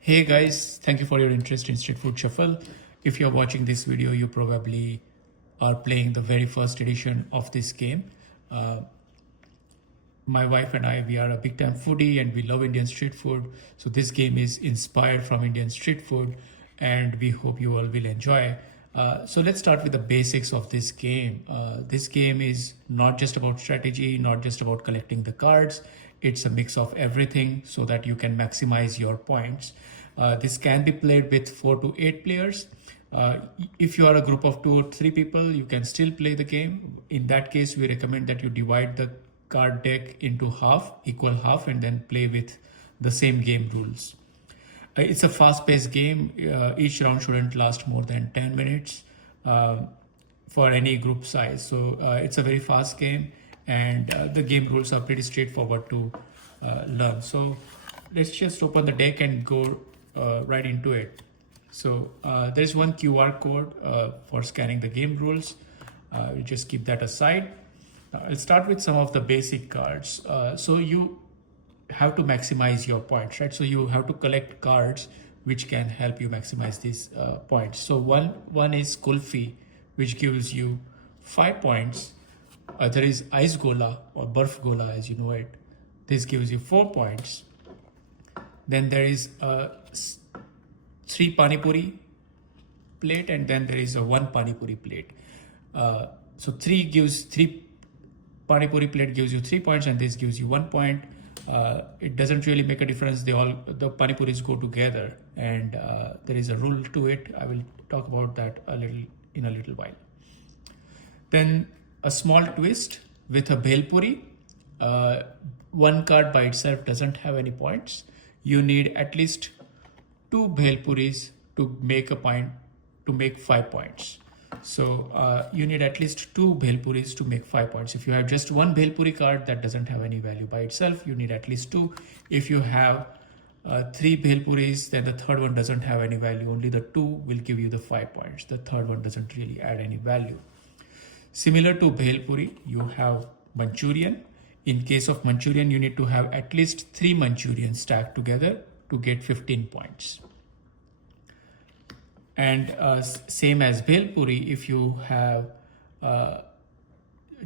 Hey guys, thank you for your interest in Street Food Shuffle. If you're watching this video, you probably are playing the very first edition of this game. Uh, my wife and I, we are a big time foodie and we love Indian street food. So this game is inspired from Indian street food and we hope you all will enjoy. So let's start with the basics of this game. This game is not just about strategy, not just about collecting the cards. It's a mix of everything so that you can maximize your points. This can be played with 4 to 8 players. If you are a group of 2 or 3 people, you can still play the game. In that case, we recommend that you divide the card deck into equal half, and then play with the same game rules. It's a fast-paced game. Each round shouldn't last more than 10 minutes for any group size. So it's a very fast game, and the game rules are pretty straightforward to learn. So let's just open the deck and go right into it. So there's one QR code for scanning the game rules. We'll just keep that aside. I'll start with some of the basic cards. So you have to maximize your points, right? So you have to collect cards which can help you maximize these points. So one is Kulfi, which gives you 5 points. There is Ice Gola or Barf Gola as you know it. This gives you 4 points. Then there is 3 Pani Puri plate, and then there is a 1 Pani Puri plate. So 3 Pani Puri plate gives you 3 points, and this gives you 1 point. It doesn't really make a difference. The Pani Puris go together, and there is a rule to it. I will talk about that in a little while. Then a small twist with a Bhel Puri. One card by itself doesn't have any points. You need at least 2 Bhel Puris to make 5 points. So you need at least 2 Bhel Puris to make 5 points. If you have just one Bhel Puri card that doesn't have any value by itself, you need at least 2. If you have 3 Bhel Puris, then the third one doesn't have any value. Only the 2 will give you the 5 points. The third one doesn't really add any value. Similar to Bhel Puri, you have Manchurian. In case of Manchurian, you need to have at least 3 Manchurians stacked together to get 15 points. And same as Bhel Puri, if you have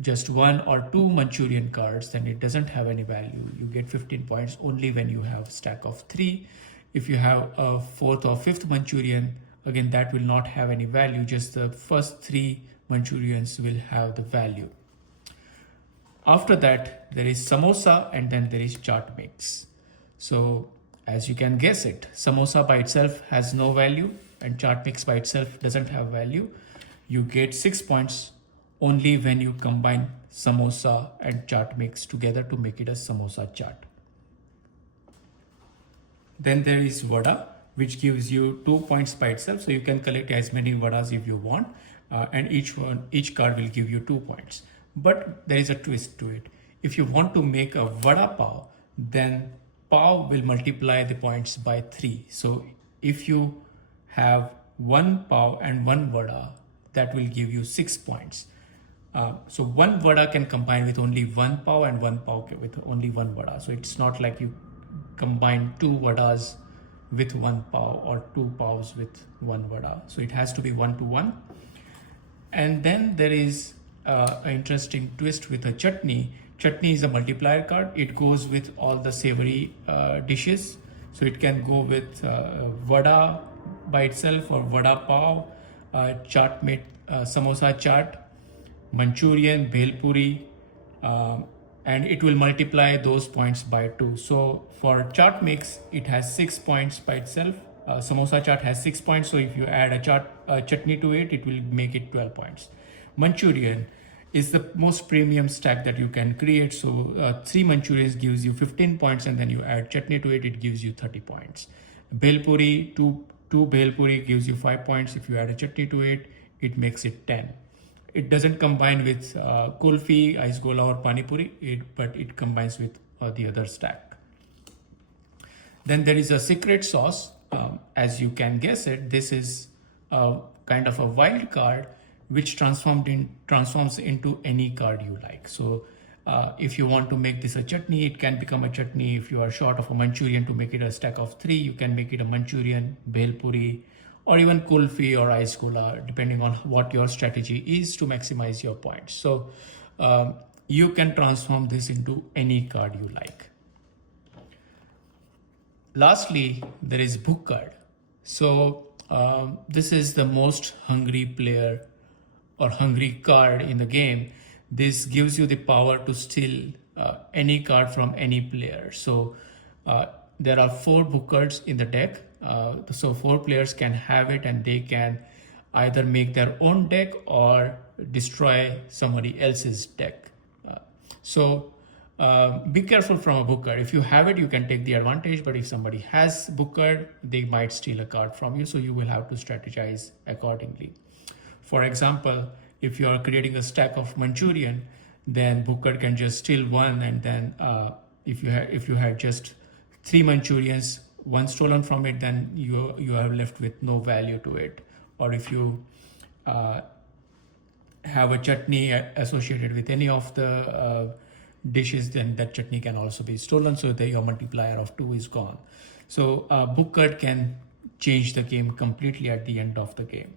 just 1 or 2 Manchurian cards, then it doesn't have any value. You get 15 points only when you have stack of 3. If you have a 4th or 5th Manchurian, again, that will not have any value. Just the first 3 Manchurians will have the value. After that, there is samosa, and then there is chaat mix. So as you can guess it, samosa by itself has no value, and chaat mix by itself doesn't have value. You get 6 points only when you combine samosa and chaat mix together to make it a samosa chaat. Then there is vada, which gives you 2 points by itself. So you can collect as many vadas if you want, and each card will give you 2 points. But there is a twist to it. If you want to make a vada pav, then pav will multiply the points by 3. So if you have 1 pav and 1 vada, that will give you 6 points. So 1 vada can combine with only 1 pav, and 1 pav with only 1 vada. So it's not like you combine 2 vadas with 1 pav or 2 pavs with 1 vada. So it has to be 1 to 1. And then there is an interesting twist with a chutney. Chutney is a multiplier card. It goes with all the savory dishes. So it can go with vada by itself, or vada pav, samosa chaat, Manchurian, Bhel Puri, and it will multiply those points by 2. So for chaat mix, it has 6 points by itself. Samosa chaat has 6 points. So if you add a chutney to it, it will make it 12 points. Manchurian is the most premium stack that you can create. So 3 Manchurians gives you 15 points, and then you add chutney to it, it gives you 30 points. Bhel Puri, 2 Bhel Puri gives you 5 points. If you add a chutney to it, it makes it 10. It doesn't combine with Kulfi, Ice Gola or Pani Puri, but it combines with the other stack. Then there is a secret sauce. As you can guess it, this is kind of a wild card which transforms into any card you like. So If you want to make this a chutney, it can become a chutney. If you are short of a Manchurian to make it a stack of 3, you can make it a Manchurian, bhel puri, or even kulfi or ice cola, depending on what your strategy is to maximize your points. So you can transform this into any card you like. Lastly, there is book card. So this is the most hungry player or hungry card in the game. This gives you the power to steal any card from any player. So there are 4 book cards in the deck. So 4 players can have it, and they can either make their own deck or destroy somebody else's deck. Be careful from a book card. If you have it, you can take the advantage, but if somebody has book card, they might steal a card from you, so you will have to strategize accordingly. For example, if you are creating a stack of Manchurian, then book card can just steal one, and then if you had just 3 Manchurians, one stolen from it, then you are left with no value to it. Or if you have a chutney associated with any of the dishes, then that chutney can also be stolen, so that your multiplier of 2 is gone. So book card can change the game completely at the end of the game.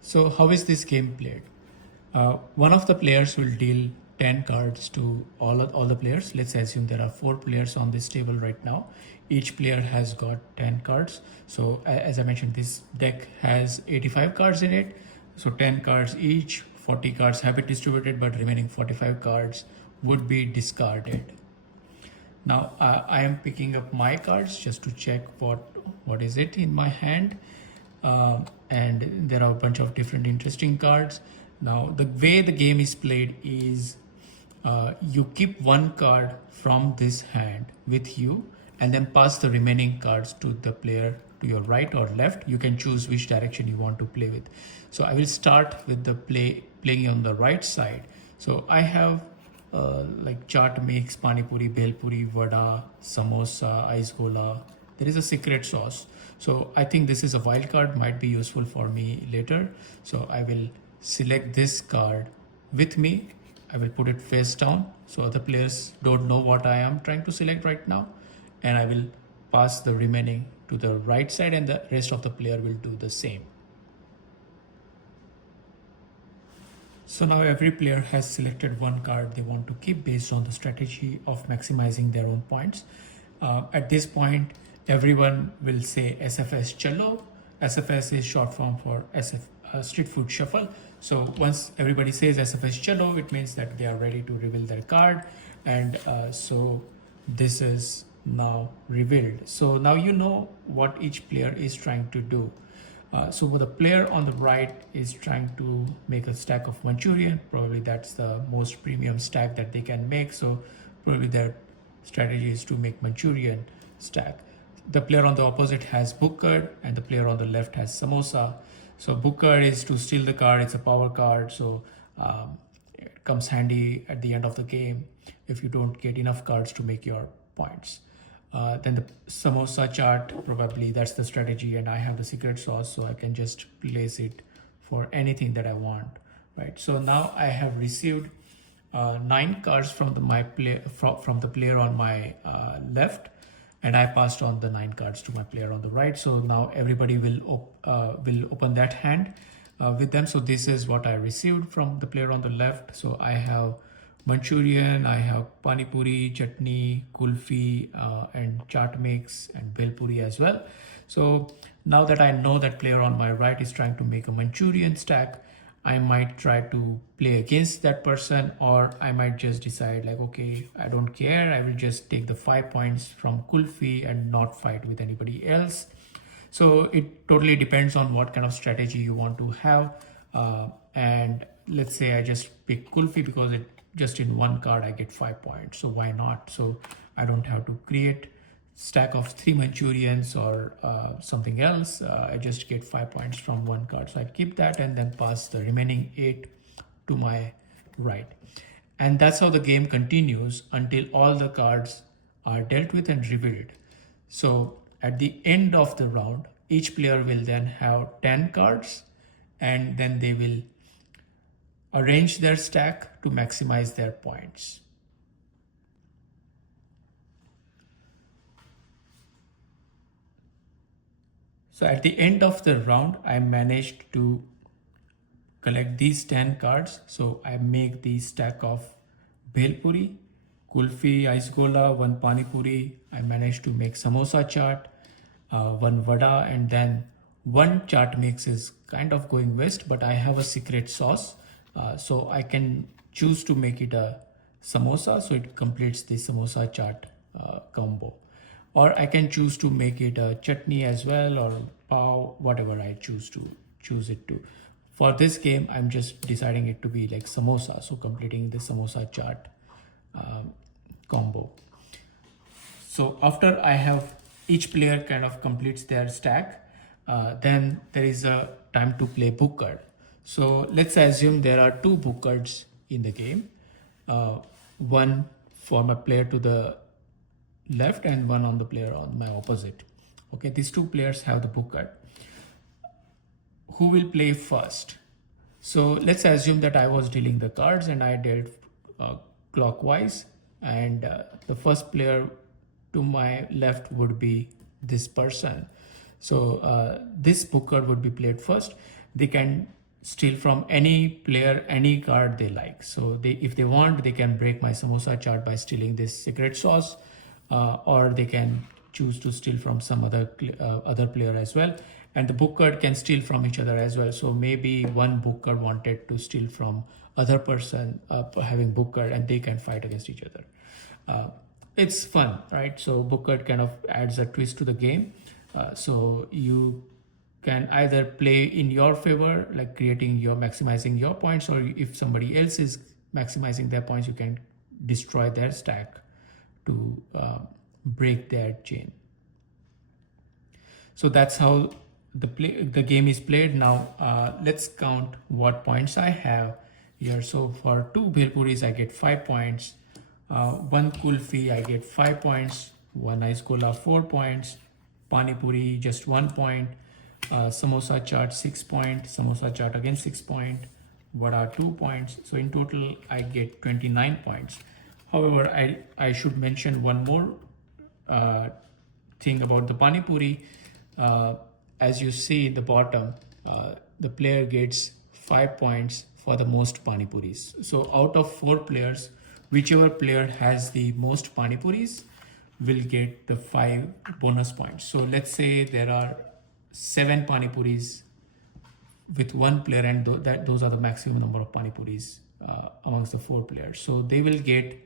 So how is this game played? One of the players will deal 10 cards to all the players. Let's assume there are 4 players on this table right now. Each player has got 10 cards. So as I mentioned, this deck has 85 cards in it. So 10 cards each, 40 cards have it distributed, but remaining 45 cards would be discarded. Now I am picking up my cards just to check what is it in my hand. And there are a bunch of different interesting cards. Now the way the game is played is you keep one card from this hand with you, and then pass the remaining cards to the player to your right or left. You can choose which direction you want to play with. So I will start with the playing on the right side. So I have like chaat mix, pani puri, bhel puri, vada, samosa, ice cola. There is a secret sauce. So I think this is a wild card, might be useful for me later. So I will select this card with me. I will put it face down so other players don't know what I am trying to select right now. And I will pass the remaining to the right side, and the rest of the player will do the same. So now every player has selected one card they want to keep based on the strategy of maximizing their own points. At this point, everyone will say SFS Chalo. SFS is short form for Street Food Shuffle. So once everybody says SFS Chalo, it means that they are ready to reveal their card. And so this is now revealed. So now you know what each player is trying to do. So the player on the right is trying to make a stack of Manchurian. Probably that's the most premium stack that they can make. So probably their strategy is to make Manchurian stack. The player on the opposite has book card, and the player on the left has samosa. So book card is to steal the card. It's a power card. So it comes handy at the end of the game if you don't get enough cards to make your points. Then the samosa chart, probably that's the strategy, and I have the secret sauce, so I can just place it for anything that I want, right? So now I have received 9 cards from the player on my left, and I passed on the 9 cards to my player on the right. So now everybody will open that hand with them. So this is what I received from the player on the left. So I have Manchurian, I have pani puri, chutney, kulfi, and chaat mix, and bhel puri as well. So now that I know that player on my right is trying to make a Manchurian stack, I might try to play against that person, or I might just decide like, okay, I don't care. I will just take the 5 points from kulfi and not fight with anybody else. So it totally depends on what kind of strategy you want to have. And let's say I just pick kulfi because it just in one card I get 5 points. So why not? So I don't have to create stack of 3 Manchurians or something else. I just get 5 points from one card. So I keep that and then pass the remaining 8 to my right. And that's how the game continues until all the cards are dealt with and revealed. So at the end of the round, each player will then have 10 cards, and then they will arrange their stack to maximize their points. So at the end of the round, I managed to collect these 10 cards. So I make the stack of Bhel Puri, Kulfi, Ice Gola, one Pani Puri. I managed to make Samosa chaat, one Vada, and then one chaat mix is kind of going waste, but I have a secret sauce. So I can choose to make it a samosa, so it completes the samosa chaat combo. Or I can choose to make it a chutney as well, or pav, whatever I choose it to. For this game, I'm just deciding it to be like samosa, so completing the samosa chaat combo. So after I have each player kind of completes their stack, then there is a time to play book card. So let's assume there are two book cards in the game, one for my player to the left and one on the player on my opposite. Okay, these two players have the book card. Who will play first? So let's assume that I was dealing the cards and I dealt clockwise, and the first player to my left would be this person. So this book card would be played first. They can steal from any player any card they like. So if they want, they can break my samosa chart by stealing this secret sauce, or they can choose to steal from some other player as well. And the book card can steal from each other as well. So maybe one book card wanted to steal from other person having book card, and they can fight against each other. It's fun, right? So book card kind of adds a twist to the game. So you can either play in your favor, like maximizing your points, or if somebody else is maximizing their points, you can destroy their stack to break their chain. So that's how the game is played. Now let's count what points I have here. So for two Bhel Puris, I get 5 points. One Kulfi, I get 5 points. One Ice Cola, 4 points. Pani Puri, just 1 point. Samosa chaat, 6 points. Samosa chaat again 6 points. Vada 2 points. So in total, I get 29 points. However, I should mention one more thing about the Pani Puri. As you see in the bottom, the player gets 5 points for the most Pani Puris. So out of 4 players, whichever player has the most Pani Puris will get the 5 bonus points. So let's say there are 7 Pani Puris with one player, and those are the maximum number of Pani Puris amongst the 4 players. So they will get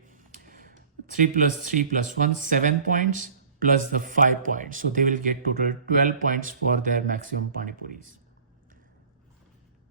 3 plus 3 plus 1, 7 points plus the 5 points. So they will get total 12 points for their maximum Pani Puris.